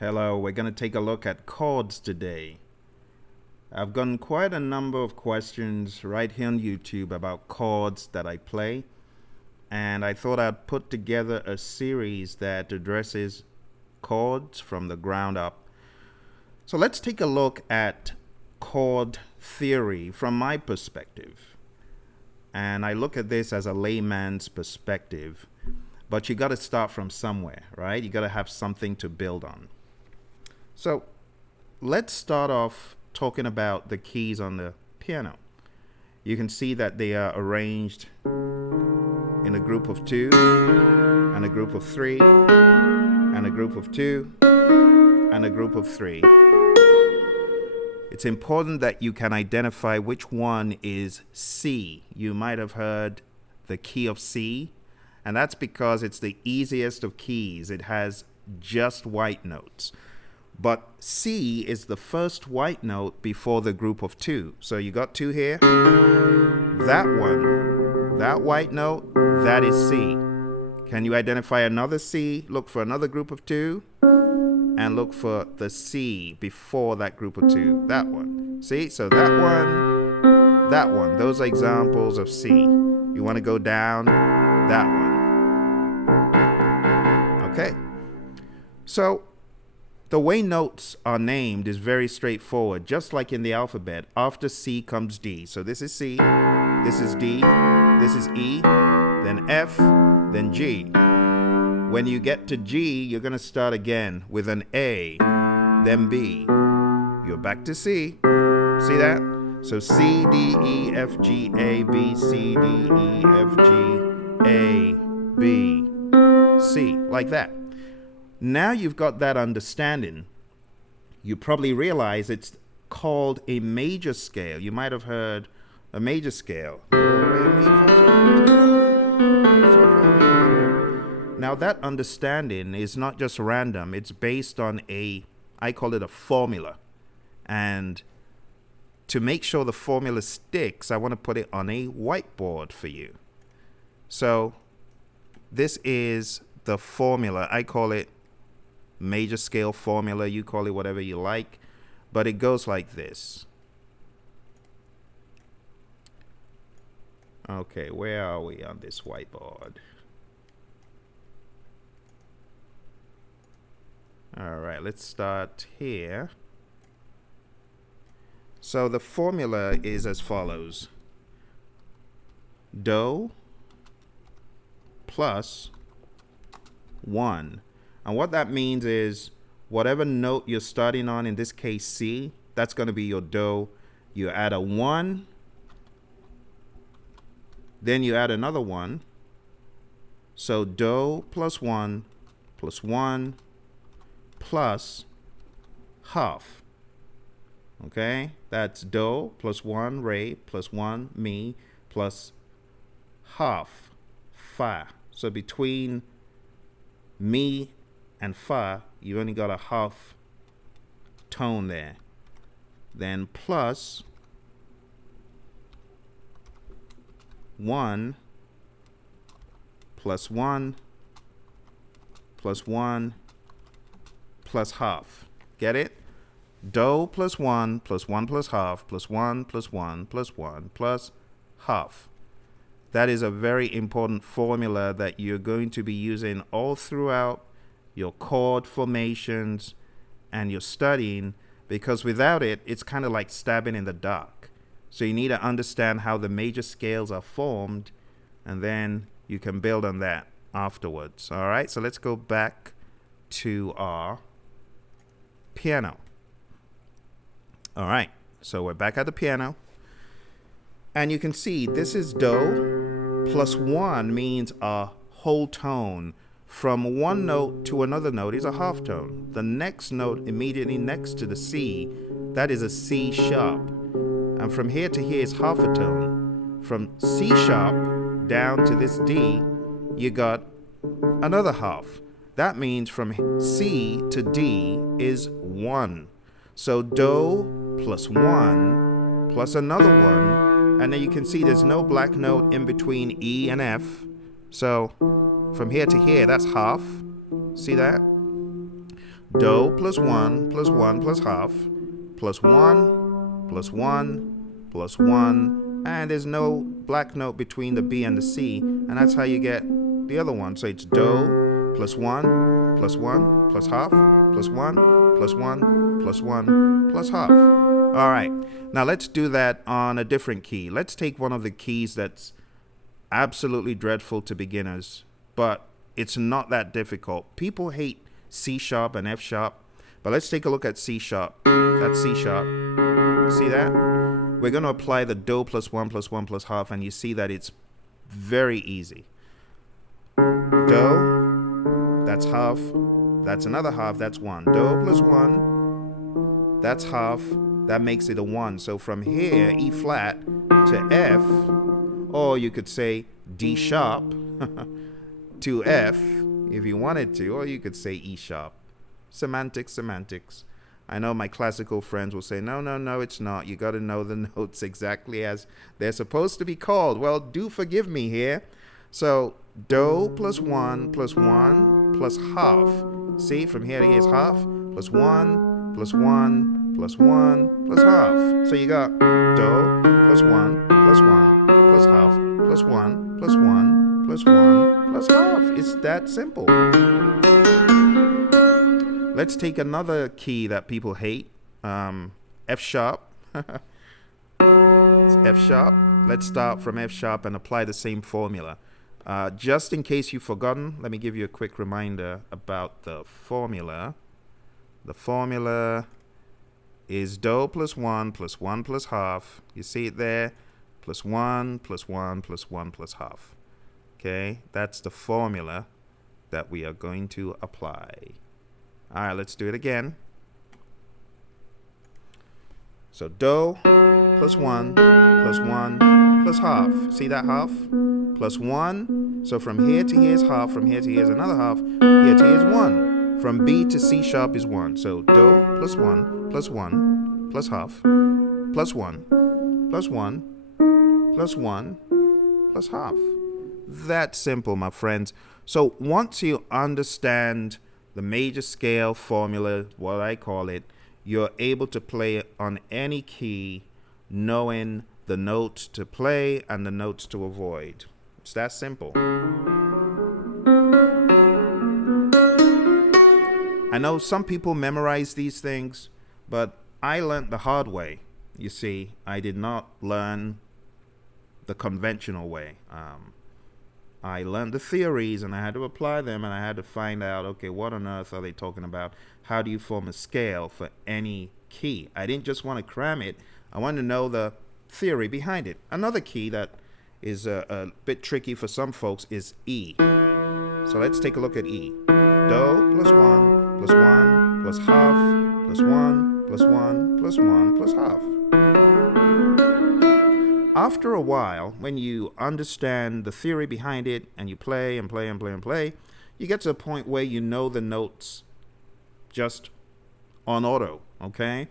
Hello, we're going to take a look at chords today. I've gotten quite a number of questions right here on YouTube about chords that I play, and I thought I'd put together a series that addresses chords from the ground up. So let's take a look at chord theory from my perspective. And I look at this as a layman's perspective, but you got to start from somewhere, right? You got to have something to build on. So let's start off talking about the keys on the piano. You can see that they are arranged in a group of 2 and a group of 3 and a group of 2 and a group of 3. It's important that you can identify which one is C. You might have heard the key of C, and that's because it's the easiest of keys. It has just white notes. But C is the first white note before the group of 2. So you got 2 here. That one, that white note, that is C. Can you identify another C? Look for another group of 2 and look for the C before that group of 2. That one. See? So that one. Those are examples of C. You want to go down, that one. Okay. So the way notes are named is very straightforward, just like in the alphabet. After C comes D. So this is C, this is D, this is E, then F, then G. When you get to G, you're going to start again with an A, then B. You're back to C. See that? So C, D, E, F, G, A, B, C, D, E, F, G, A, B, C. Like that. Now you've got that understanding, you probably realize it's called a major scale. You might have heard a major scale. Now that understanding is not just random. It's based on I call it a formula. And to make sure the formula sticks, I want to put it on a whiteboard for you. So this is the formula. I call it major scale formula. You call it whatever you like, but it goes like this. Okay, where are we on this whiteboard? All right, let's start here. So the formula is as follows: Do plus 1. And what that means is whatever note you're starting on, in this case C, that's going to be your Do. You add a 1, then you add another 1. So Do plus 1 plus half. Okay? That's Do plus 1 Re plus 1 Mi plus half Fa. So between Mi and Fa, you only got a half tone there. Then plus 1 plus 1 plus 1 plus half. Get it? Do plus 1 plus 1 plus half plus 1 plus 1 plus 1 plus half. That is a very important formula that you're going to be using all throughout your chord formations and your studying, because without it, it's kind of like stabbing in the dark. So you need to understand how the major scales are formed, and then you can build on that afterwards. All right, so let's go back to our piano. All right, so we're back at the piano, and you can see this is Do plus 1 means a whole tone. From one note to another note is a half tone. The next note immediately next to the C, that is a C sharp. And from here to here is half a tone. From C sharp down to this D, you got another half. That means from C to D is 1. So Do plus 1 plus another 1. And then you can see there's no black note in between E and F. So from here to here, that's half. See that? Do plus 1 plus 1 plus half plus 1 plus 1 plus 1. And there's no black note between the B and the C. And that's how you get the other one. So it's Do plus 1 plus 1 plus half plus 1 plus 1 plus 1 plus half. All right. Now let's do that on a different key. Let's take one of the keys that's absolutely dreadful to beginners, but it's not that difficult. People hate C sharp and F sharp, but let's take a look at C sharp. That's C sharp. See that? We're going to apply the Do plus 1 plus 1 plus half, and you see that it's very easy. Do, that's half. That's another half, that's 1. Do plus 1, that's half. That makes it a 1. So from here, E flat to F, or you could say D sharp to F if you wanted to, or you could say E sharp. Semantics, semantics. I know my classical friends will say, no, no, no, it's not. You got to know the notes exactly as they're supposed to be called. Well, do forgive me here. So Do plus 1 plus 1 plus half. See, from here to here is half plus 1 plus 1 plus 1 plus half. So you got Do plus 1 plus 1 plus half plus 1 plus 1 plus 1 plus half. It's that simple. Let's take another key that people hate, F sharp. It's F sharp. Let's start from F sharp and apply the same formula. Just in case you've forgotten, let me give you a quick reminder about the formula. The formula is Do plus 1 plus 1 plus half. You see it there? Plus 1 plus 1 plus 1 plus half. Okay, that's the formula that we are going to apply. All right, let's do it again. So Do plus 1 plus 1 plus half. See that half? Plus 1. So from here to here is half. From here to here is another half. Here to here is 1. From B to C sharp is 1. So Do plus 1 plus 1 plus half plus 1 plus 1 plus 1 plus half. That's simple, my friends. So once you understand the major scale formula, what I call it, you're able to play on any key, knowing the notes to play and the notes to avoid. It's that simple. I know some people memorize these things, but I learned the hard way. You see, I did not learn the conventional way. I learned the theories and I had to apply them, and I had to find out, okay, what on earth are they talking about? How do you form a scale for any key? I didn't just want to cram it. I wanted to know the theory behind it. Another key that is a bit tricky for some folks is E. So let's take a look at E. Do plus 1 plus 1 plus half plus 1 plus 1 plus 1 plus half. After a while, when you understand the theory behind it and you play and play and play and play, you get to a point where you know the notes just on auto, okay?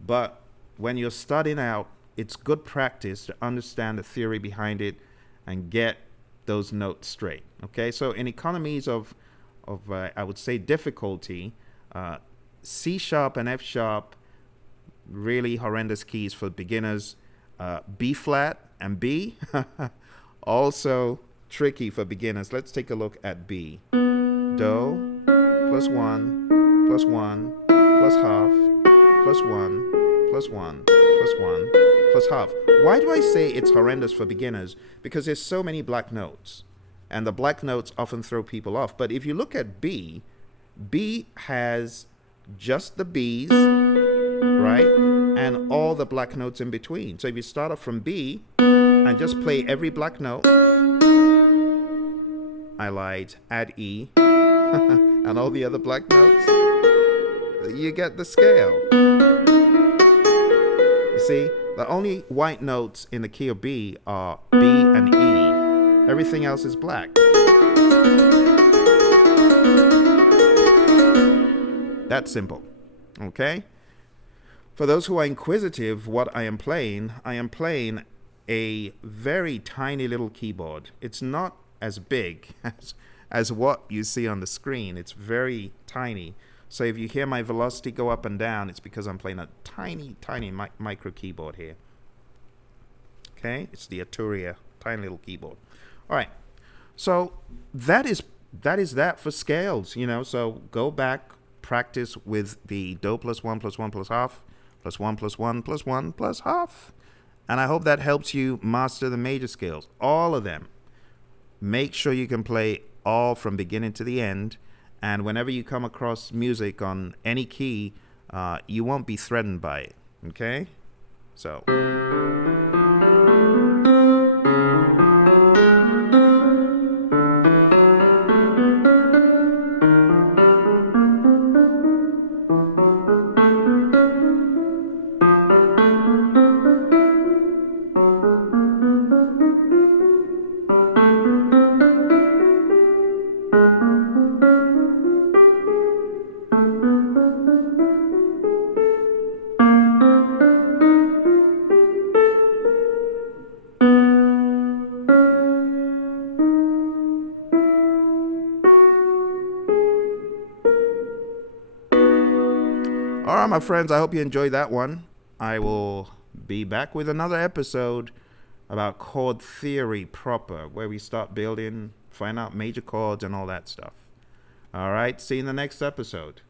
But when you're starting out, it's good practice to understand the theory behind it and get those notes straight, okay? So in economies of I would say difficulty, C sharp and F sharp, really horrendous keys for beginners. B flat and B, also tricky for beginners. Let's take a look at B. Do plus 1 plus 1 plus half plus 1 plus 1 plus 1 plus half. Why do I say it's horrendous for beginners? Because there's so many black notes, and the black notes often throw people off. But if you look at B, B has just the B's, right? And all the black notes in between. So if you start off from B and just play every black note, I lied, add E, and all the other black notes, you get the scale. You see, the only white notes in the key of B are B and E. Everything else is black. That's simple, okay? For those who are inquisitive, what I am playing a very tiny little keyboard. It's not as big as what you see on the screen. It's very tiny. So if you hear my velocity go up and down, it's because I'm playing a tiny, tiny micro keyboard here. Okay, it's the Arturia, tiny little keyboard. All right, so that is that for scales, you know. So go back, practice with the do plus 1 plus 1 plus half, plus 1 plus 1 plus 1 plus half. And I hope that helps you master the major scales, all of them. Make sure you can play all from beginning to the end. And whenever you come across music on any key, you won't be threatened by it. Okay? So. All right, my friends, I hope you enjoyed that one. I will be back with another episode about chord theory proper, where we start building, find out major chords and all that stuff. All right, see you in the next episode.